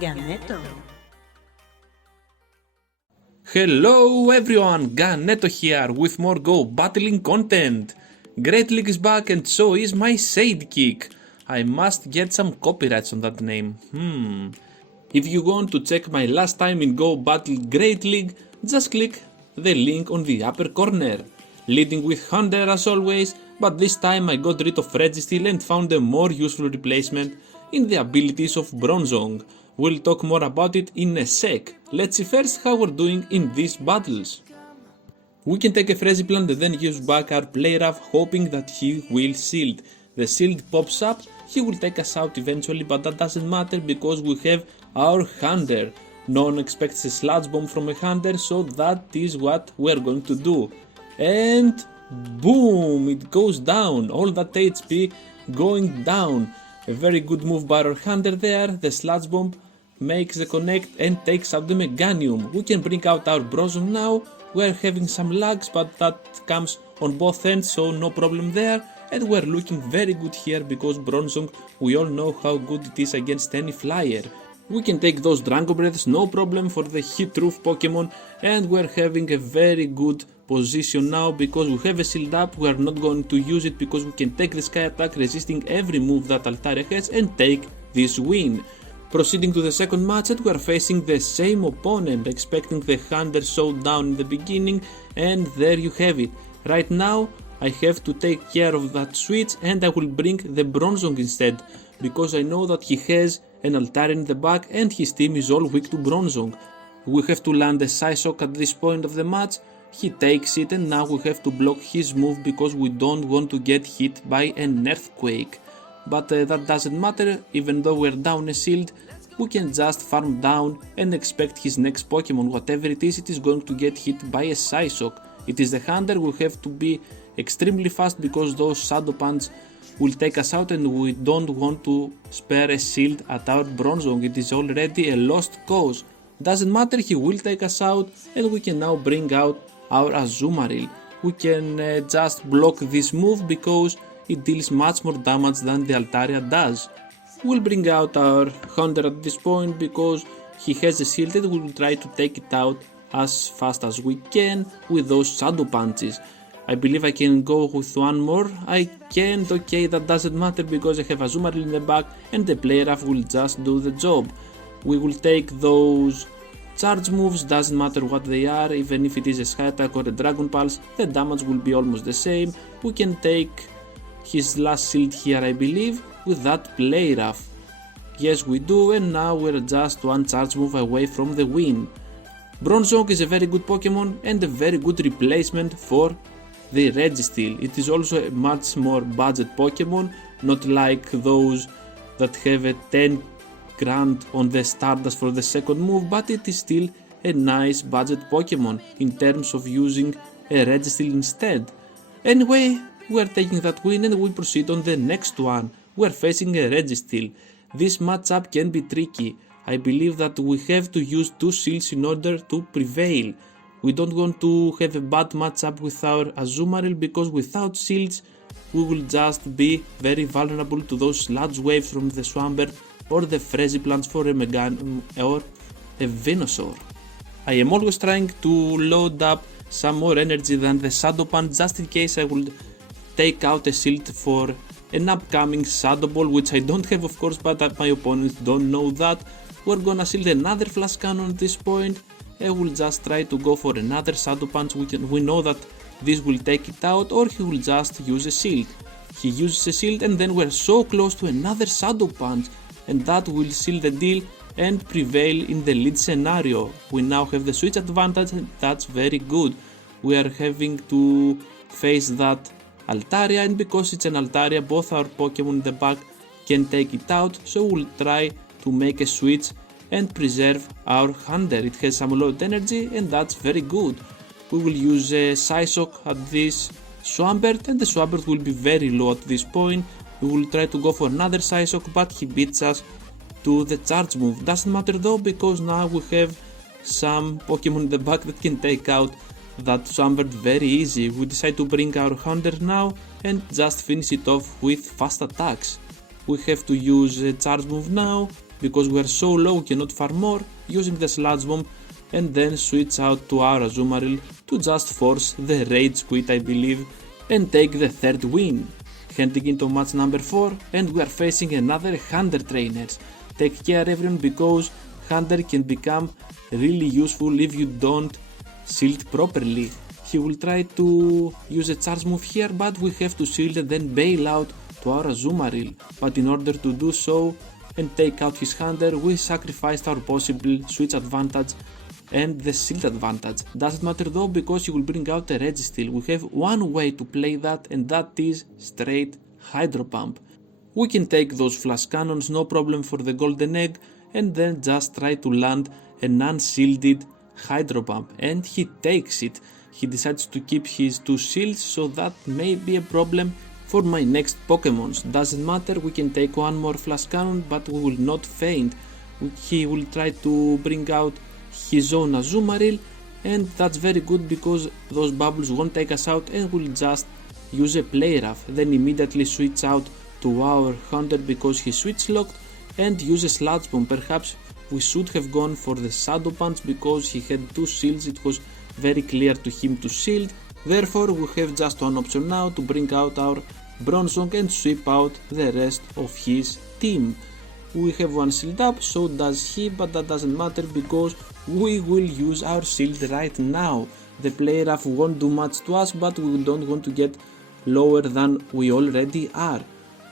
Ganeto. Hello everyone, Ganeto here with more Go battling content. Great League is back and so is my sidekick. I must get some copyrights on that name. If you want to check my last time in Go Battle Great League, just click the link on the upper corner. Leading with Hunter as always, but this time I got rid of Registeel and found a more useful replacement in the abilities of Bronzong. We'll talk more about it in a sec. Let's see first how we're doing in these battles. We can take a Frenzy Plant and then use back our Play Rough hoping that he will shield. The shield pops up, he will take us out eventually, but that doesn't matter because we have our Hunter. No one expects a Sludge Bomb from a Hunter, so that is what we're going to do. And boom, it goes down, all that HP going down. A very good move by our Hunter there. The Sludge Bomb makes the connect and takes out the Meganium. We can bring out our Bronzong now. We're having some lags, but that comes on both ends, so no problem there. And we're looking very good here because Bronzong, we all know how good it is against any flyer. We can take those Dragon Breaths, no problem for the Hit Roof Pokemon, and we're having a very good position now because we have a shield up. We are not going to use it because we can take the Sky Attack resisting every move that Altaria has and take this win. Proceeding to the second match, we are facing the same opponent, expecting the Hunter showdown in the beginning, and there you have it. Right now I have to take care of that switch and I will bring the Bronzong instead because I know that he has an Altaria in the back and his team is all weak to Bronzong. We have to land a Psych at this point of the match. He takes it and now we have to block his move because we don't want to get hit by an earthquake. But that doesn't matter, even though we're down a shield, we can just farm down and expect his next Pokemon, whatever it is going to get hit by a Psych. It is the Hunter, we have to be extremely fast because those Shadow Punch will take us out and we don't want to spare a shield at our Bronzong. It is already a lost cause. Doesn't matter, he will take us out and we can now bring out our Azumarill. We can just block this move because it deals much more damage than the Altaria does. We'll bring out our Hunter at this point because he has a shield and we will try to take it out as fast as we can with those Shadow Punches. I believe I can go with one more. I can't, okay, that doesn't matter because I have Azumarill in the back and the Play Rough will just do the job. We will take those charge moves, doesn't matter what they are, even if it is a Sky Attack or a Dragon Pulse, the damage will be almost the same. We can take his last shield here, I believe, with that Play Rough. Yes, we do, and now we're just one charge move away from the win. Bronzong is a very good Pokemon and a very good replacement for the Registeel. It is also a much more budget Pokemon, not like those that have a 10 grand on the Stardust for the second move, but it is still a nice budget Pokemon in terms of using a Registeel instead. Anyway, we are taking that win and we proceed on the next one. We are facing a Registeel. This matchup can be tricky. I believe that we have to use two shields in order to prevail. We don't want to have a bad matchup with our Azumarill because without shields we will just be very vulnerable to those sludge waves from the Swampert or the Frenzy Plants for a Meganium or a Venusaur. I am always trying to load up some more energy than the Shadow Punch just in case I will take out a shield for an upcoming Shadow Ball, which I don't have of course, but my opponents don't know that. We're gonna shield another Flash Cannon at this point. I will just try to go for another Shadow Punch. We know that this will take it out, or he will just use a shield. He uses a shield and then we're so close to another Shadow Punch, and that will seal the deal and prevail in the lead scenario. We now have the switch advantage and that's very good. We are having to face that Altaria, and because it's an Altaria, both our Pokemon in the back can take it out, so we'll try to make a switch and preserve our Hunter. It has some low energy and that's very good. We will use a Psych at this Swampert and the Swampert will be very low at this point. We will try to go for another Psych but he beats us to the charge move. Doesn't matter though because now we have some Pokemon in the back that can take out that Swampert very easy. We decide to bring our Hunter now and just finish it off with fast attacks. We have to use a charge move now because we are so low we cannot farm more, using the Sludge Bomb, and then switch out to our Azumarill to just force the Rage Quit, I believe, and take the third win. Heading into match number 4, and we are facing another Hunter trainers. Take care everyone, because Hunter can become really useful if you don't shield properly. He will try to use a charge move here, but we have to shield and then bail out to our Azumarill. But in order to do so and take out his Hunter, we sacrificed our possible switch advantage and the shield advantage. Doesn't matter though, because he will bring out a Registeel. We have one way to play that, and that is straight Hydro Pump. We can take those flash cannons, no problem, for the golden egg, and then just try to land an unshielded Hydro Pump, and he takes it. He decides to keep his 2 shields, so that may be a problem for my next Pokemons. Doesn't matter, we can take one more flash cannon, but we will not faint. He will try to bring out his own Azumarill, and that's very good because those bubbles won't take us out, and we'll just use a play rough, then immediately switch out to our Hunter because he switch locked, and use a Sludge Bomb. Perhaps we should have gone for the Shadow Punch because he had 2 shields, it was very clear to him to shield. Therefore we have just one option now to bring out our Bronzong and sweep out the rest of his team. We have one shield up, so does he, but that doesn't matter because we will use our shield right now. The play rough won't do much to us, but we don't want to get lower than we already are.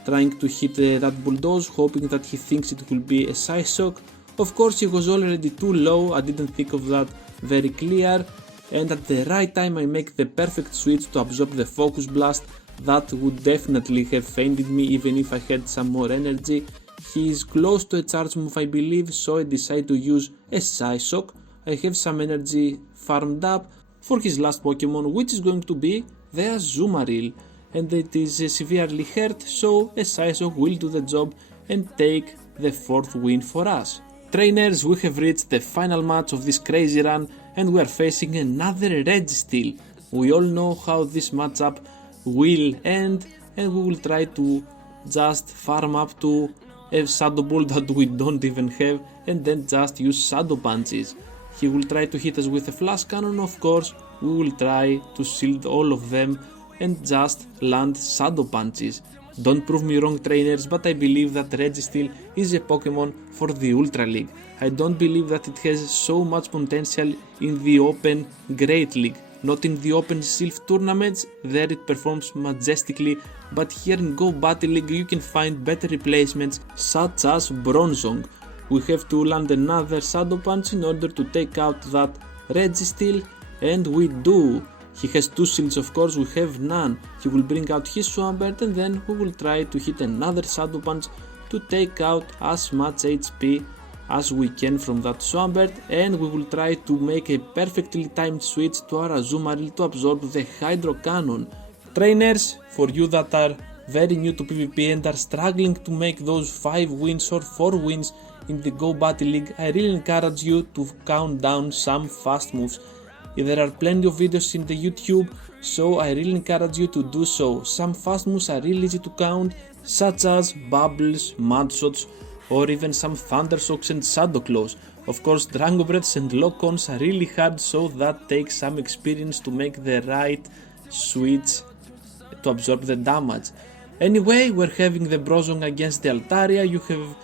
Trying to hit that Bulldoze, hoping that he thinks it will be a Psych. Of course he was already too low, I didn't think of that very clear, and at the right time I make the perfect switch to absorb the Focus Blast. That would definitely have fainted me even if I had some more energy. He is close to a charge move, I believe, so I decide to use a Psych. I have some energy farmed up for his last Pokemon, which is going to be the Azumarill, and it is severely hurt, so a Psych will do the job and take the 4th win for us. Trainers, we have reached the final match of this crazy run, and we are facing another Registeel. We all know how this matchup will end, and we will try to just farm up to a Shadow Ball that we don't even have, and then just use Shadow Punches. He will try to hit us with a Flash Cannon, of course. We will try to shield all of them and just land Shadow Punches. Don't prove me wrong, trainers, but I believe that Registeel is a Pokemon for the Ultra League. I don't believe that it has so much potential in the Open Great League. Not in the Open Silph tournaments, there it performs majestically, but here in Go Battle League you can find better replacements such as Bronzong. We have to land another Shadow Punch in order to take out that Registeel, and we do. He has 2 shields, of course, we have none. He will bring out his Swampert, and then we will try to hit another Shadow Punch to take out as much HP as we can from that Swampert, and we will try to make a perfectly timed switch to our Azumarill to absorb the Hydro Cannon. Trainers, for you that are very new to PvP and are struggling to make those 5 wins or 4 wins in the Go Battle League, I really encourage you to count down some fast moves. There are plenty of videos in the YouTube, so I really encourage you to do so. Some fast moves are really easy to count, such as Bubbles, Mud Shots, or even some Thunder Shocks and Shadow Claws. Of course, Dragon Breaths and Lock-ons are really hard, so that takes some experience to make the right switch to absorb the damage. Anyway, we're having the Bronzong against the Altaria. You have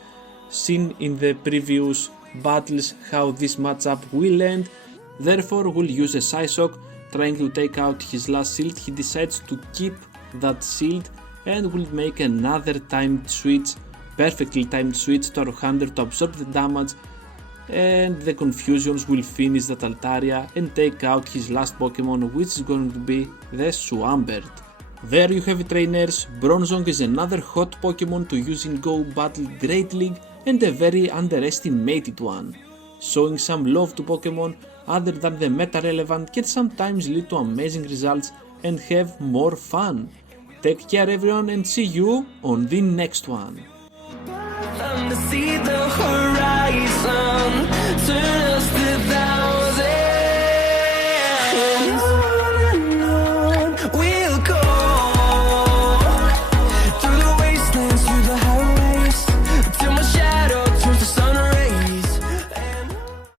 seen in the previous battles how this matchup will end. Therefore, we'll use a Psych, trying to take out his last shield. He decides to keep that shield and will make another timed switch, perfectly timed switch to our Hunter to absorb the damage, and the confusions will finish that Altaria and take out his last Pokemon, which is going to be the Swampert. There you have it, trainers. Bronzong is another hot Pokemon to use in Go Battle Great League and a very underestimated one. Showing some love to Pokemon other than the meta relevant can sometimes lead to amazing results and have more fun. Take care everyone, and see you on the next one.